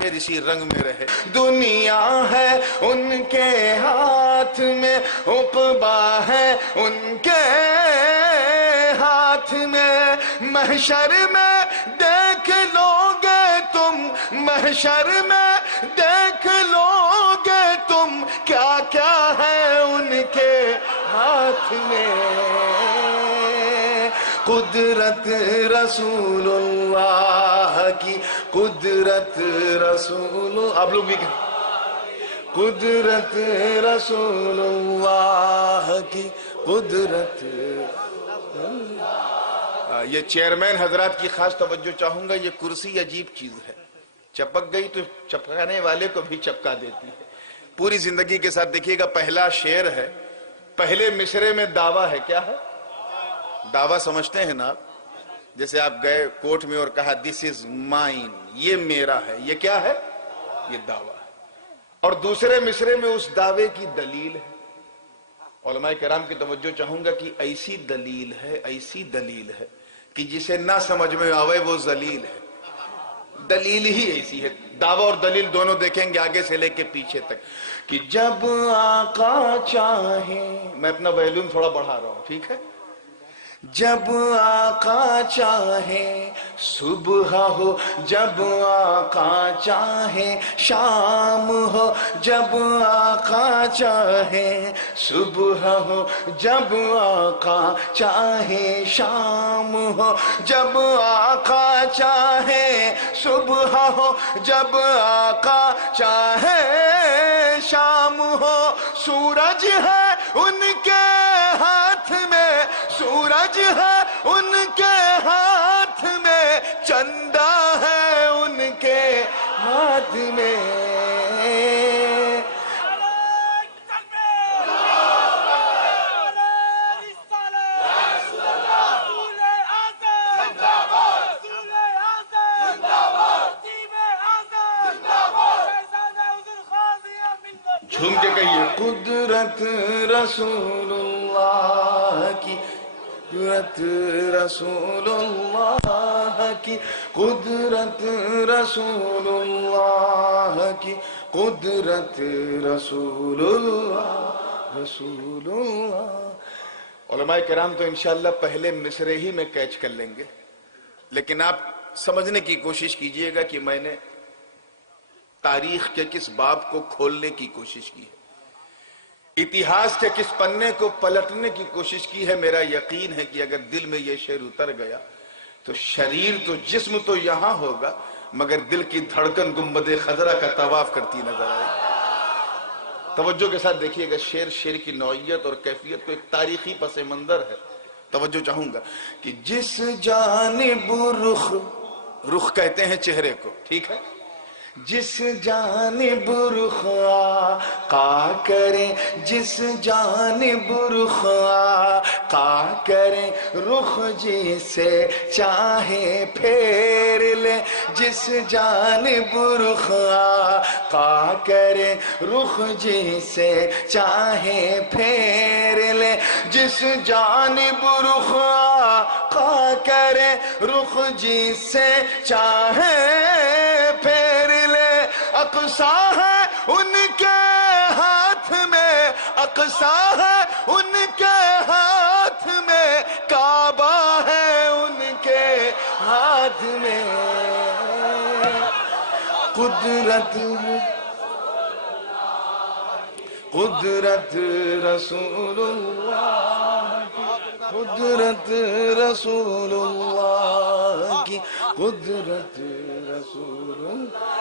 شعر اسی رنگ میں رہے. دنیا ہے ان کے ہاتھ میں، عقبا ہے ان کے ہاتھ میں. محشر میں دیکھ لو گے تم، محشر میں دیکھ لو گے تم، کیا کیا ہے ان کے ہاتھ میں. قدرت رسول اللہ کی، قدرت رسول، آپ لوگ بھی قدرت رسول اللہ کی، قدرت. یہ چیئرمین حضرات کی خاص توجہ چاہوں گا. یہ کرسی عجیب چیز ہے، چپک گئی تو چپکانے والے کو بھی چپکا دیتی ہے. پوری زندگی کے ساتھ دیکھیے گا. پہلا شعر ہے، پہلے مصرے میں دعویٰ ہے. کیا ہے دعویٰ؟ سمجھتے ہیں نا آپ؟ جیسے آپ گئے کورٹ میں اور کہا دس از مائن، یہ میرا ہے. یہ کیا ہے؟ یہ دعویٰ ہے. اور دوسرے مصرے میں اس دعوے کی دلیل ہے. علماء کرام کی توجہ چاہوں گا کہ ایسی دلیل ہے، ایسی دلیل ہے کہ جسے نہ سمجھ میں آوے وہ ذلیل ہے. دلیل ہی ایسی ہے. دعویٰ اور دلیل دونوں دیکھیں گے آگے سے لے کے پیچھے تک. کہ جب آقا چاہیں، میں اپنا ویلیوم تھوڑا بڑھا رہا ہوں، ٹھیک ہے. جب آقا چاہیں صبح ہو، جب آقا چاہیں شام ہو، جب آقا چاہیں صبح ہو، جب آقا چاہیں شام ہو، جب آقا چاہیں صبح ہو، جب آقا چاہیں شام ہو. سورج ہے ان کے ہاتھ میں، سورج ہے ان کے ہاتھ میں، چندہ ہے ان کے ہاتھ میں. جھوم کے کہیے قدرت رسول اللہ کی، قدرت رسول اللہ کی، قدرت رسول اللہ کی، قدرت رسول اللہ، رسول اللہ. علماء کرام تو انشاءاللہ پہلے مصرے ہی میں کیچ کر لیں گے، لیکن آپ سمجھنے کی کوشش کیجئے گا کہ میں نے تاریخ کے کس باب کو کھولنے کی کوشش کی ہے، اتہاس کے کس پنے کو پلٹنے کی کوشش کی ہے. میرا یقین ہے کہ اگر دل میں یہ شعر اتر گیا تو شریر تو جسم تو یہاں ہوگا مگر دل کی دھڑکن گنبد خضرا کا طواف کرتی نظر آئے. توجہ کے ساتھ دیکھیے گا. شعر کی نوعیت اور کیفیت کو ایک تاریخی پس منظر ہے. توجہ چاہوں گا کہ جس جانب رخ کہتے ہیں چہرے کو، ٹھیک ہے. جس جانب رخ آقا کریں، جس جانب رخ آقا کریں، رخ جسے چاہے پھیر لے. جس جانب رخ آقا کریں، رخ جسے چاہے پھیر لے. جس جانب رخ آقا کریں، رخ جسے چاہے پھیر لے. اقصا ہے ان کے ہاتھ میں، اقصا ہے ان کے ہاتھ میں، کعبہ ہے ان کے ہاتھ میں. قدرت قدرت رسول اللہ کی، قدرت رسول اللہ کی، قدرت رسول اللہ.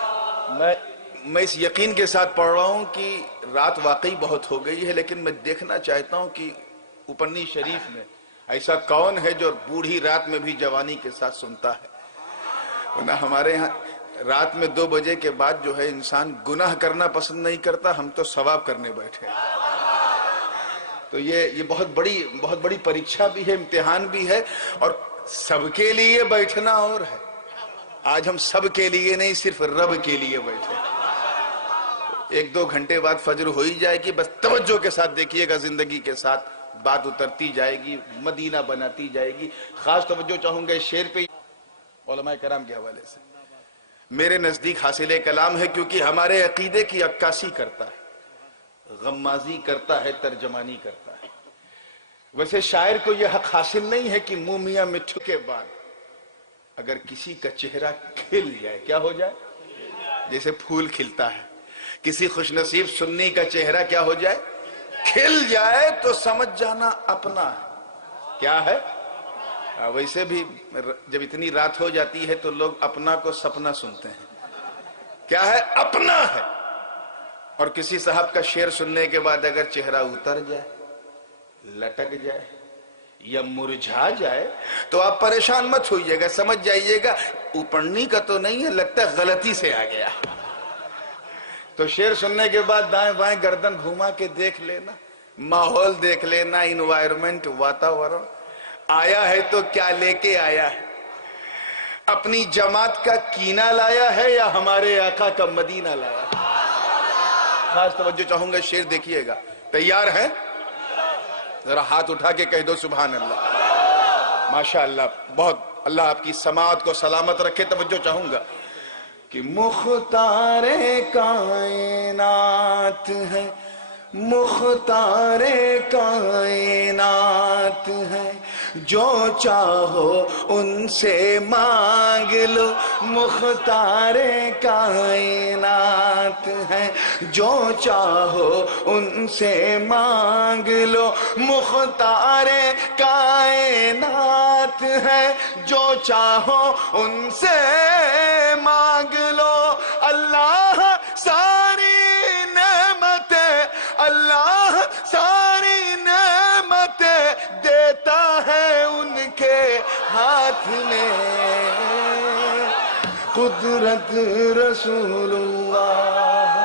میں اس یقین کے ساتھ پڑھ رہا ہوں کہ رات واقعی بہت ہو گئی ہے، لیکن میں دیکھنا چاہتا ہوں کہ اوپنی شریف میں ایسا کون ہے جو بوڑھی رات میں بھی جوانی کے ساتھ سنتا ہے. ہمارے ہاں رات میں 2 بجے کے بعد جو ہے انسان گناہ کرنا پسند نہیں کرتا، ہم تو ثواب کرنے بیٹھے ہیں. تو یہ بہت بڑی پریکشا بھی ہے، امتحان بھی ہے، اور سب کے لیے بیٹھنا اور ہے. آج ہم سب کے لیے نہیں، صرف رب کے لیے بیٹھے. 1-2 گھنٹے بعد فجر ہو ہی جائے گی. بس توجہ کے ساتھ دیکھیے گا، زندگی کے ساتھ بات اترتی جائے گی، مدینہ بناتی جائے گی. خاص توجہ چاہوں گا اس شعر پہ علماء کرام کے حوالے سے. میرے نزدیک حاصل کلام ہے، کیونکہ ہمارے عقیدے کی عکاسی کرتا ہے، غمازی کرتا ہے، ترجمانی کرتا ہے۔ ویسے شاعر کو یہ حق حاصل نہیں ہے کہ منہ میاں مٹھو کے بعد اگر کسی کا چہرہ کھل جائے، کیا ہو جائے؟ جیسے پھول کھلتا ہے، کسی خوش نصیب سنی کا چہرہ کیا ہو جائے؟ کھل جائے، تو سمجھ جانا اپنا ہے۔ کیا ہے؟ ویسے بھی جب اتنی رات ہو جاتی ہے تو لوگ اپنا کو سپنا سنتے ہیں۔ کیا ہے؟ اپنا ہے۔ اور کسی صاحب کا شعر سننے کے بعد اگر چہرہ اتر جائے، لٹک جائے یا مرجھا جائے تو آپ پریشان مت ہوئیے گا، سمجھ جائیے گا اوپرنی کا تو نہیں ہے، لگتا ہے غلطی سے آ گیا۔ تو شعر سننے کے بعد دائیں بائیں گردن گھما کے دیکھ لینا، ماحول دیکھ لینا، انوائرمنٹ، واتاورن، آیا ہے تو کیا لے کے آیا ہے؟ اپنی جماعت کا کینہ لایا ہے یا ہمارے آقا کا مدینہ لایا ہے؟ خاص توجہ چاہوں گا، شعر دیکھیے گا۔ تیار ہیں؟ ذرا ہاتھ اٹھا کے کہہ دو سبحان اللہ۔ ماشاءاللہ، بہت اللہ آپ کی سماعت کو سلامت رکھے۔ توجہ چاہوں گا کہ مختار کائنات ہے، مختار کائنات ہے، جو چاہو ان سے مانگ لو، مختار کائنات ہے، جو چاہو ان سے مانگ لو، مختار کائنات ہے، جو چاہو ان سے مانگ لو۔ اللہ ساری نعمتیں، اللہ ساری نعمتیں دیتا ہے ان کے ہاتھ میں، قدرت رسول اللہ۔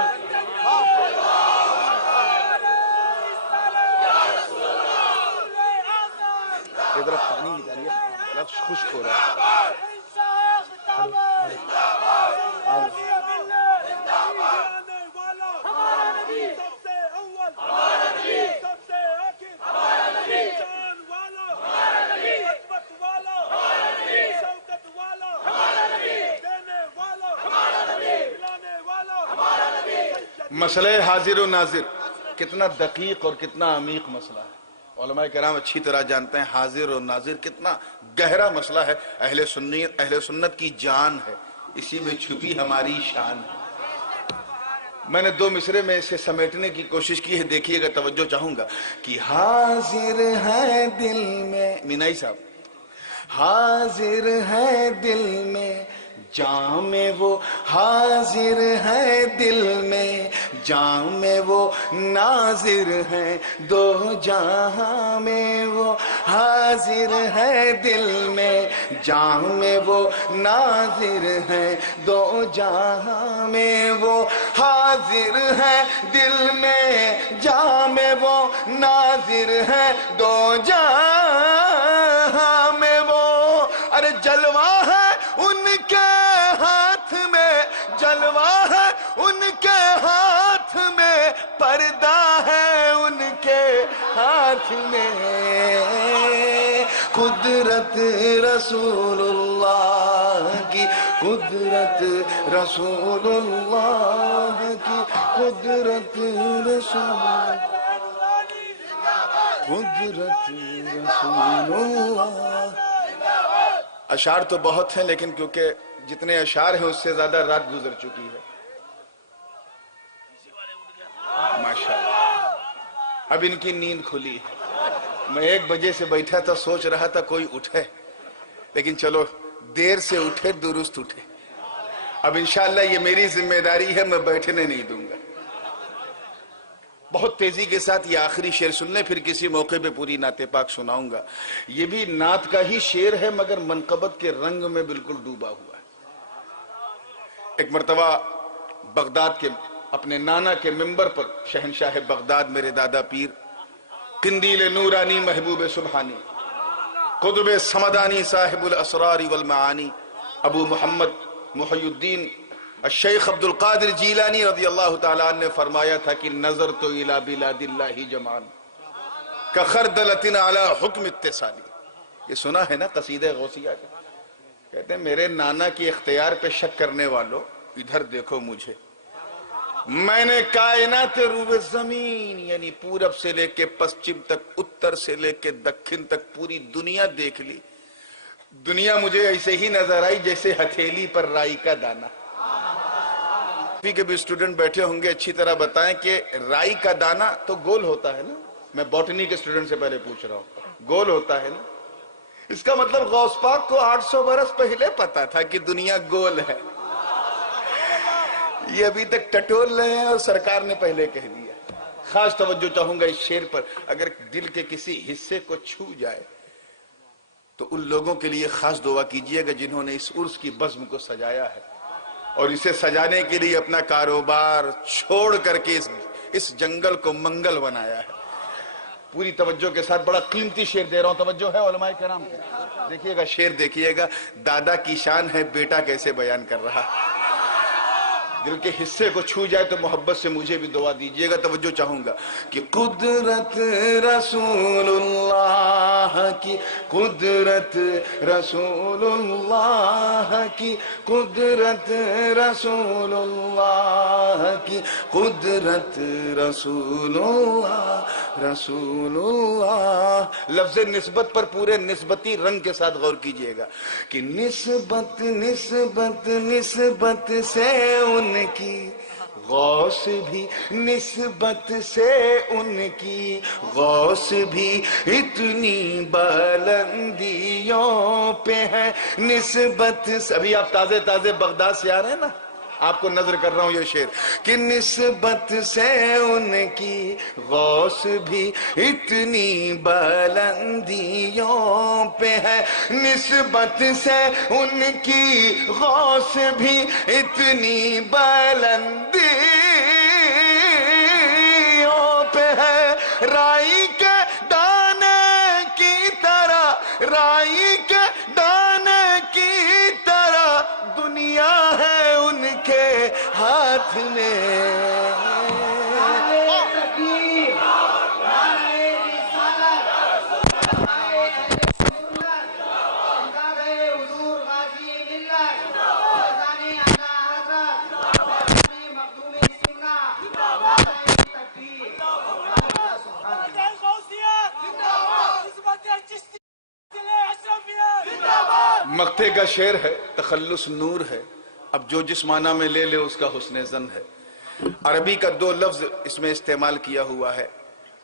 ادھر پانی نکالیے، لفظ خشک ہو رہا ہے۔ مسئلہ حاضر و ناظر کتنا دقیق اور کتنا عمیق مسئلہ ہے، علماء کرام اچھی طرح جانتے ہیں۔ حاضر و ناظر کتنا گہرا مسئلہ ہے، اہل سنت کی جان ہے، اسی میں چھپی ہماری شان ہے۔ میں نے دو مصرے میں اسے سمیٹنے کی کوشش کی ہے، دیکھیے گا، توجہ چاہوں گا کہ حاضر ہے دل میں، مینائی صاحب، حاضر ہے دل میں جام میں وہ، حاضر ہے دل میں جام میں وہ، ناظر ہے دو جہاں میں وہ، حاضر ہے دل میں جام میں وہ، ناظر ہے دو جہاں میں وہ، حاضر ہے دل میں جام میں وہ، ناظر ہے دو جہاں میں وہ۔ ارے جلوہ ہے ان کے ہاتھ میں، جلوہ ہے ان کے ہاتھ میں، پردہ ہے ان کے ہاتھ میں، قدرت رسول اللہ کی، قدرت رسول اللہ کی، قدرت رسول، قدرت رسول اللہ۔ اشعار تو بہت ہیں، لیکن کیونکہ جتنے اشعار ہیں اس سے زیادہ رات گزر چکی ہے، ماشاءاللہ اب ان کی نیند کھلی ہے۔ میں 1 بجے سے بیٹھا تھا، سوچ رہا تھا کوئی اٹھے، لیکن چلو دیر سے اٹھے درست اٹھے۔ اب انشاءاللہ یہ میری ذمہ داری ہے، میں بیٹھنے نہیں دوں گا۔ بہت تیزی کے ساتھ یہ آخری شعر سن لیں، پھر کسی موقع پہ پوری نعت پاک سناؤں گا۔ یہ بھی نعت کا ہی شعر ہے، مگر منقبت کے رنگ میں بالکل ڈوبا ہوا ہے۔ ایک مرتبہ بغداد کے اپنے نانا کے منبر پر شہنشاہ بغداد میرے دادا پیر، قندیل نورانی محبوب سبحانی، قطب سمدانی صاحب الاسرار والمعانی، ابو محمد محی الدین الشیخ عبد القادر جیلانی رضی اللہ تعالیٰ عنہ نے فرمایا تھا کہ نظر تو الى بلاد اللہ جمعان کخردلۃ علی حکم اتصالی۔ یہ سنا ہے نا قصیدہ غوثیہ کا؟ کہتے ہیں میرے نانا کی اختیار پہ شک کرنے والوں ادھر دیکھو مجھے، میں نے کائنات روبے زمین یعنی پورب سے لے کے پشچم تک، اتر سے لے کے دکھن تک پوری دنیا دیکھ لی. دنیا مجھے ایسے ہی نظر آئی جیسے ہتھیلی پر رائی کا دانہ. کے بھی اسٹوڈنٹ بیٹھے ہوں گے، اچھی طرح بتائیں کہ رائی کا دانہ تو گول ہوتا ہے نا. میں باٹنی کے اسٹوڈنٹ سے پہلے پوچھ رہا ہوں، گول ہوتا ہے نا. اس کا مطلب غوث پاک کو 800 برس پہلے پتا تھا کہ دنیا گول ہے. یہ ابھی تک ٹٹول رہے ہیں اور سرکار نے پہلے کہہ دیا. خاص توجہ چاہوں گا اس شعر پر. اگر دل کے کسی حصے کو چھو جائے تو ان لوگوں کے لیے خاص دعا کیجئے گا جنہوں نے اس عرس کی بزم کو سجایا ہے اور اسے سجانے کے لیے اپنا کاروبار چھوڑ کر کے اس جنگل کو منگل بنایا ہے. پوری توجہ کے ساتھ بڑا قیمتی شعر دے رہا ہوں، توجہ ہے علماء کرام. دیکھیے گا شعر، دیکھیے گا دادا کی شان ہے بیٹا کیسے بیان کر رہا. دل کے حصے کو چھو جائے تو محبت سے مجھے بھی دعا دیجئے گا. توجہ چاہوں گا کہ قدرت رسول اللہ کی، قدرت رسول اللہ کی، قدرت رسول اللہ کی، قدرت رسول اللہ، رسول اللہ. لفظ نسبت پر پورے نسبتی رنگ کے ساتھ غور کیجئے گا کہ نسبت نسبت نسبت سے ان کی، غوث بھی نسبت سے ان کی، غوث بھی اتنی بلندیوں پہ ہے نسبت. ابھی آپ تازے تازے بغداد سے آ رہے ہیں نا، آپ کو نظر کر رہا ہوں یہ شعر کہ نسبت سے ان کی، غوث بھی اتنی بلندیوں پہ ہے نسبت سے ان کی، غوث بھی اتنی بلندیوں پہ ہے. رائی کے دانے کی طرح، رائی کے دانے کی طرح دنیا ہے ان کے ہاتھ میں. مقطع کا شعر ہے، تخلص نور ہے. اب جو جس معنی میں لے لے اس کا حسن ظن ہے. عربی کا 2 لفظ اس میں استعمال کیا ہوا ہے،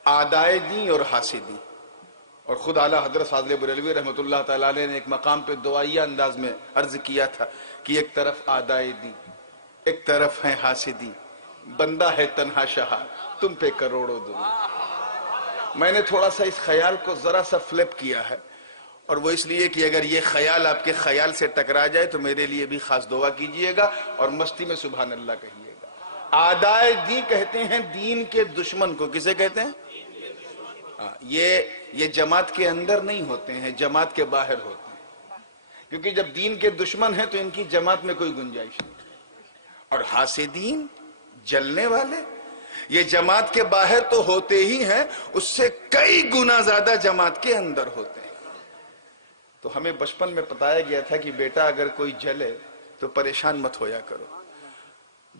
آدائے دیں اور حاسدی. اور خود اعلیٰ حضرت فاضل بریلوی رحمۃ اللہ تعالیٰ علیہ نے ایک مقام پہ دعائیہ انداز میں عرض کیا تھا کہ ایک طرف آدائے دیں، ایک طرف ہے حاسدی، بندہ ہے تنہا شہا تم پہ کروڑوں درود. میں نے تھوڑا سا اس خیال کو ذرا سا فلپ کیا ہے، اور وہ اس لیے کہ اگر یہ خیال آپ کے خیال سے ٹکرا جائے تو میرے لیے بھی خاص دعا کیجئے گا اور مستی میں سبحان اللہ کہیے گا. آدائے دین کہتے ہیں دین کے دشمن کو. کسے کہتے ہیں؟ یہ جماعت کے اندر نہیں ہوتے ہیں، جماعت کے باہر ہوتے ہیں، کیونکہ جب دین کے دشمن ہیں تو ان کی جماعت میں کوئی گنجائش نہیں. اور حاسدین، جلنے والے، یہ جماعت کے باہر تو ہوتے ہی ہیں، اس سے کئی گنا زیادہ جماعت کے اندر ہوتے ہیں. تو ہمیں بچپن میں بتایا گیا تھا کہ بیٹا اگر کوئی جلے تو پریشان مت ہویا کرو،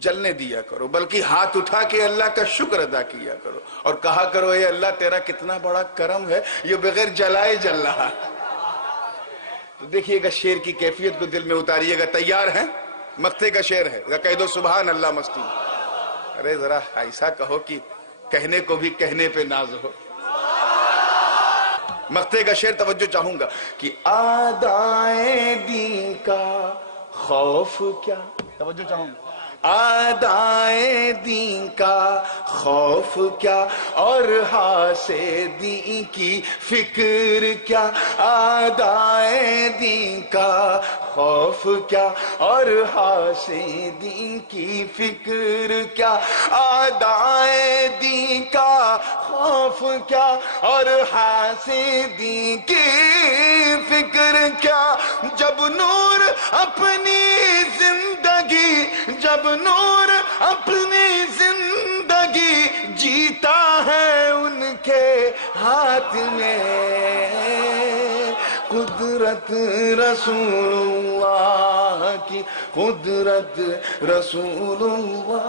جلنے دیا کرو، بلکہ ہاتھ اٹھا کے اللہ کا شکر ادا کیا کرو اور کہا کرو اے اللہ تیرا کتنا بڑا کرم ہے، یہ بغیر جلائے جل رہا. تو دیکھیے گا شعر کی کیفیت کو دل میں اتاریے گا. تیار ہیں؟ مقطع کا شعر ہے، کہہ دو سبحان اللہ مستی. ارے ذرا ایسا کہو کہ کہنے کو بھی کہنے پہ ناز ہو. مقطع کا شعر توجہ چاہوں گا کہ آدائے دین کا خوف کیا. توجہ چاہوں گا. آدائے دین کا خوف کیا اور حاسدین کی فکر کیا. آدائے دین کا خوف کیا اور حاسدین کی فکر کیا. آدائے دین کا خوف کیا اور حاسدین کی فکر کیا. جب نور اپنی زندگی، جب نور اپنی زندگی جیتا ہے ان کے ہاتھ میں. قدرت قدرت رسول اللہ کی قدرت رسول اللہ